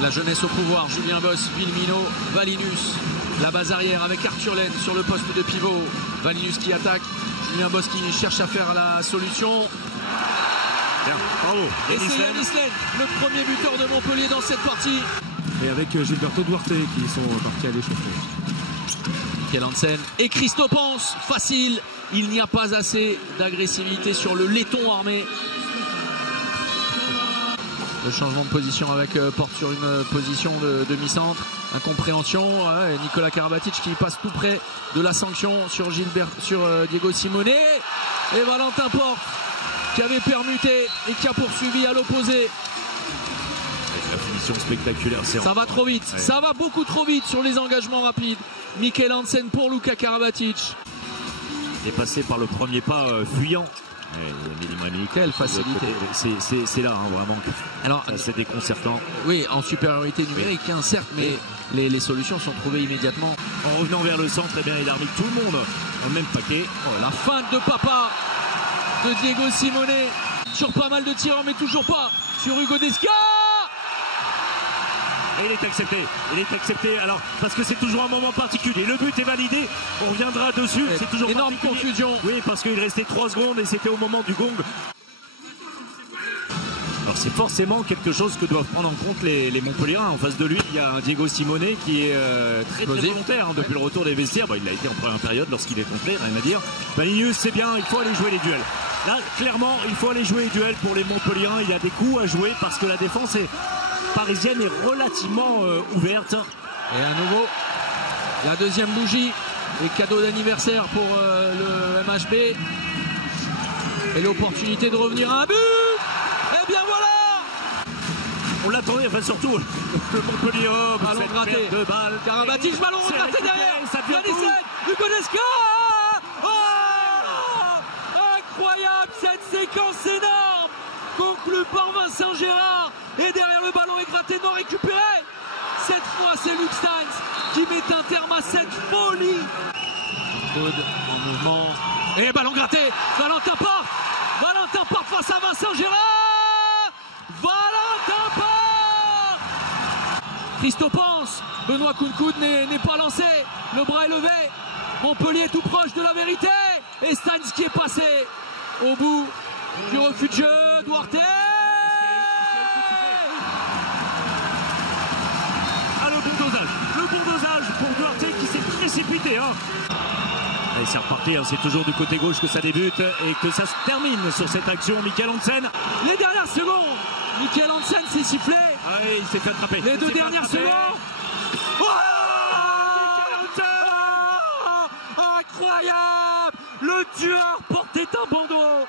La jeunesse au pouvoir, Julien Boss, Villemino, Valinus, la base arrière avec Arthur Laine sur le poste de pivot. Valinus qui attaque, Julien Boss qui cherche à faire la solution. Bien, bravo. Et c'est Yanis Laine, le premier buteur de Montpellier dans cette partie. Et avec Gilberto Duarte qui sont partis à l'échauffer. Michael Hansen et Christo Pense, facile. Il n'y a pas assez d'agressivité sur le laiton armé. Le changement de position avec porte sur une position de demi-centre. Incompréhension. Nicolas Karabatic qui passe tout près de la sanction sur Diego Simone. Et Valentin Porte qui avait permuté et qui a poursuivi à l'opposé. La finition spectaculaire. Ça va trop vite. Ouais. Ça va beaucoup trop vite sur les engagements rapides. Michael Hansen pour Luka Karabatic. Il est passé par le premier pas fuyant. Quelle facilité. C'est là vraiment. Alors c'est déconcertant. Oui, en supériorité numérique, oui. Certes, mais oui. les solutions sont trouvées immédiatement. En revenant vers le centre, eh bien, il a remis tout le monde dans le même paquet. La feinte de papa de Diego Simone. Sur pas mal de tireurs, mais toujours pas sur Hugo Desca. Et il est accepté, alors parce que c'est toujours un moment particulier. Le but est validé, on reviendra dessus. C'est toujours énorme confusion. Oui, parce qu'il restait 3 secondes et c'était au moment du gong. Alors c'est forcément quelque chose que doivent prendre en compte les Montpelliérains. En face de lui, il y a un Diego Simone qui est très volontaire depuis le retour des vestiaires. Il l'a été en première période lorsqu'il est entré, rien à dire. Valinus, c'est bien, il faut aller jouer les duels. Là, clairement, il faut aller jouer les duels pour les Montpelliérains. Il y a des coups à jouer parce que la défense parisienne est relativement ouverte. Et à nouveau, la deuxième bougie, les cadeaux d'anniversaire pour le MHB. Et l'opportunité de revenir à un but. Et bien voilà. On l'attendait, enfin surtout le Montpellier. Ballon gratté. De balles. Karabatic, ballon regratté derrière. Yanis Laine, Hugo Desca. Incroyable cette séquence énorme. Conclue par Vincent Gérard. Et derrière le ballon est gratté, non récupéré. Cette fois c'est Luc Steins qui met un terme à cette folie. Claude en mouvement. Et ballon gratté. Valentin Porte face à Vincent Gérard. Valentin Porte. Christo Pense. Benoît Kounkoud n'est pas lancé. Le bras est levé. Montpellier tout proche de la vérité. Et Steins qui est passé au bout du refus de jeu. Duarte. Le bon dosage pour Duarte qui s'est précipité. Et c'est reparti, c'est toujours du côté gauche que ça débute et que ça se termine sur cette action. Michael Hansen. Les dernières secondes, Michael Hansen s'est sifflé. Ah oui, il s'est fait attraper. Les deux dernières secondes. Incroyable. Le tueur portait un bandeau.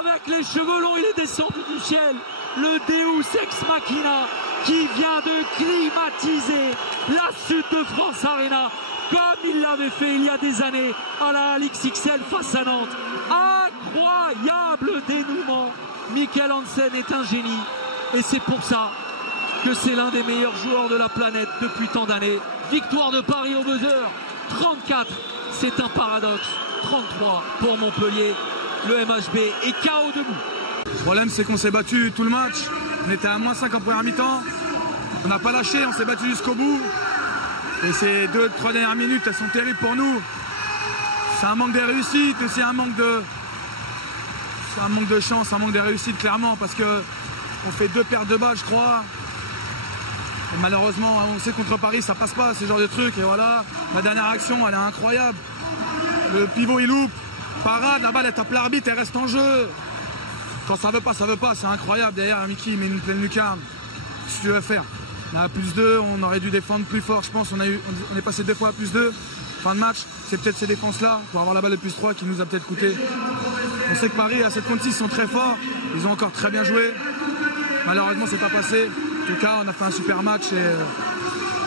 Avec les cheveux longs, il est descendu du ciel. Le Deus Ex Machina qui vient de climatiser la Sud de France Arena comme il l'avait fait il y a des années à la Alix XL face à Nantes. Incroyable dénouement. Michael Hansen est un génie et c'est pour ça que c'est l'un des meilleurs joueurs de la planète depuis tant d'années. Victoire de Paris au buzzer, 34, c'est un paradoxe. 33 pour Montpellier. Le MHB est KO debout. Le problème c'est qu'on s'est battu tout le match. On était à -5 en première mi-temps. On n'a pas lâché, on s'est battu jusqu'au bout. Et ces 2-3 dernières minutes, elles sont terribles pour nous. C'est un manque de réussite, c'est un manque de chance, un manque de réussite clairement parce que on fait 2 pertes de balles, je crois. Et malheureusement, on sait contre Paris, ça passe pas, ce genre de trucs. Et voilà, la dernière action, elle est incroyable. Le pivot, il loupe. Parade, la balle, elle tape l'arbitre, elle reste en jeu. Quand ça veut pas, c'est incroyable. Derrière, Mickey met une pleine lucarne. Qu'est-ce que tu veux faire? On a à +2, on aurait dû défendre plus fort, je pense. On est passé 2 fois à +2. Fin de match, c'est peut-être ces défenses-là, pour avoir la balle de +3 qui nous a peut-être coûté. On sait que Paris, à 7-6, sont très forts. Ils ont encore très bien joué. Malheureusement, c'est pas passé. En tout cas, on a fait un super match et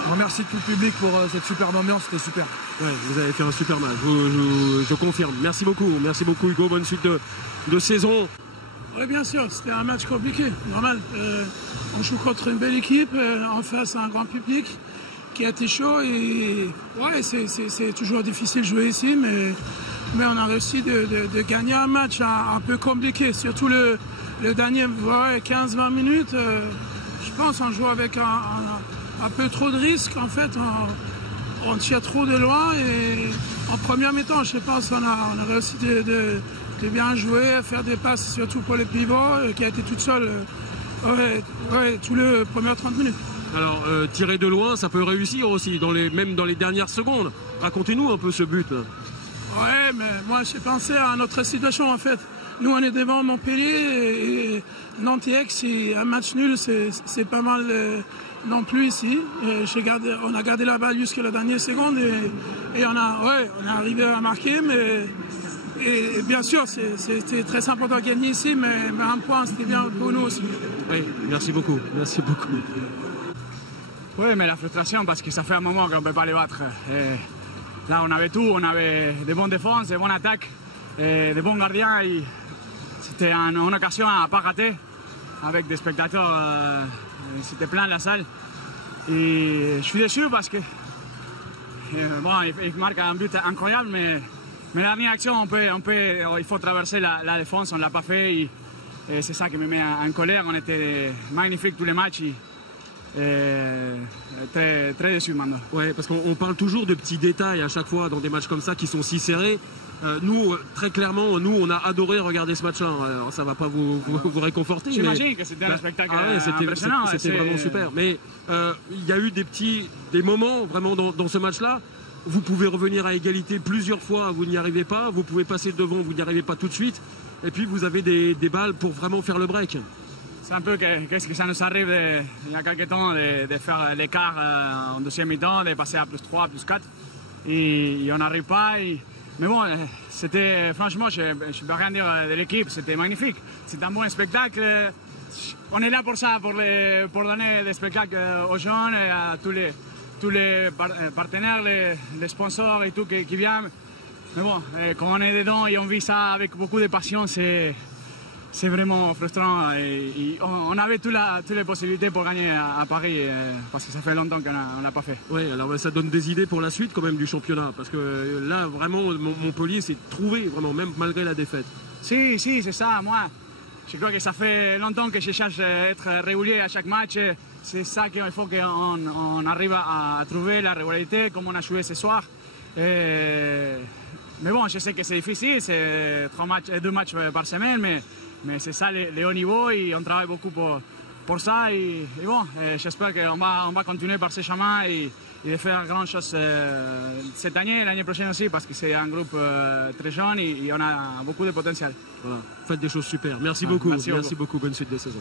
on remercie tout le public pour cette superbe ambiance, c'était super. Ouais, vous avez fait un super match, je confirme. Merci beaucoup Hugo, bonne suite de saison. Oui, bien sûr, c'était un match compliqué, normal. On joue contre une belle équipe, en face à un grand public qui a été chaud et ouais, c'est toujours difficile de jouer ici, mais on a réussi de gagner un match un peu compliqué, surtout le dernier 15-20 minutes. Je pense qu'on joue avec un peu trop de risques. En fait, on tire trop de loin. Et en première mi-temps, je pense qu'on a réussi de bien jouer, à faire des passes, surtout pour les pivots, qui a été toute seule tous les premières 30 minutes. Alors, tirer de loin, ça peut réussir aussi, même dans les dernières secondes. Racontez-nous un peu ce but. Ouais, mais moi j'ai pensé à notre situation en fait. Nous on est devant Montpellier et Nantes-Aix, c'est un match nul, c'est pas mal non plus ici. Et on a gardé la balle jusqu'à la dernière seconde et on est arrivé à marquer, et bien sûr c'était très important de gagner ici, mais un point c'était bien pour nous aussi. Oui, merci beaucoup. Merci beaucoup. Oui, mais la frustration parce que ça fait un moment qu'on ne peut pas les battre. Et là, on avait tout, on avait des bonnes défenses, des bonnes attaques, et des bons gardiens. C'était une occasion à ne pas rater avec des spectateurs. C'était plein la salle. Et je suis déçu parce que il marque un but incroyable, mais la dernière action, il faut traverser la défense, on ne l'a pas fait. Et c'est ça qui me met en colère. On était magnifiques tous les matchs. Très, très déçu maintenant. Ouais, parce qu'on parle toujours de petits détails à chaque fois dans des matchs comme ça qui sont si serrés. Nous, très clairement, on a adoré regarder ce match-là. Alors, ça va pas vous réconforter. J'imagine que c'était un spectacle impressionnant. C'était vraiment super. Mais il y a eu des moments vraiment dans ce match-là. Vous pouvez revenir à égalité plusieurs fois, vous n'y arrivez pas. Vous pouvez passer devant, vous n'y arrivez pas tout de suite. Et puis vous avez des balles pour vraiment faire le break. C'est un peu qu'est-ce que ça nous arrive il y a quelques temps de faire l'écart en deuxième mi-temps, de passer à +3, +4 et on n'arrive pas. Mais bon, franchement, je ne peux rien dire de l'équipe, c'était magnifique. C'est un bon spectacle. On est là pour ça, pour donner des spectacles aux jeunes et à tous les partenaires, les sponsors et tout qui viennent. Mais bon, quand on est dedans et on vit ça avec beaucoup de passion, c'est vraiment frustrant. Et on avait toutes les possibilités pour gagner à Paris parce que ça fait longtemps qu'on n'a pas fait. Oui, alors ça donne des idées pour la suite quand même du championnat parce que là vraiment Montpellier s'est trouvé vraiment même malgré la défaite. Si, c'est ça. Moi, je crois que ça fait longtemps que je cherche à être régulier à chaque match. C'est ça qu'il faut qu'on arrive à trouver la régularité comme on a joué ce soir. Mais bon, je sais que c'est difficile, c'est 2 matchs par semaine, mais c'est ça le haut niveau et on travaille beaucoup pour ça. Et bon, j'espère qu'on va continuer par ce chemin et de faire grand chose cette année et l'année prochaine aussi parce que c'est un groupe très jeune et on a beaucoup de potentiel. Voilà, faites des choses super. Merci beaucoup. Merci beaucoup. Bonne suite de saison.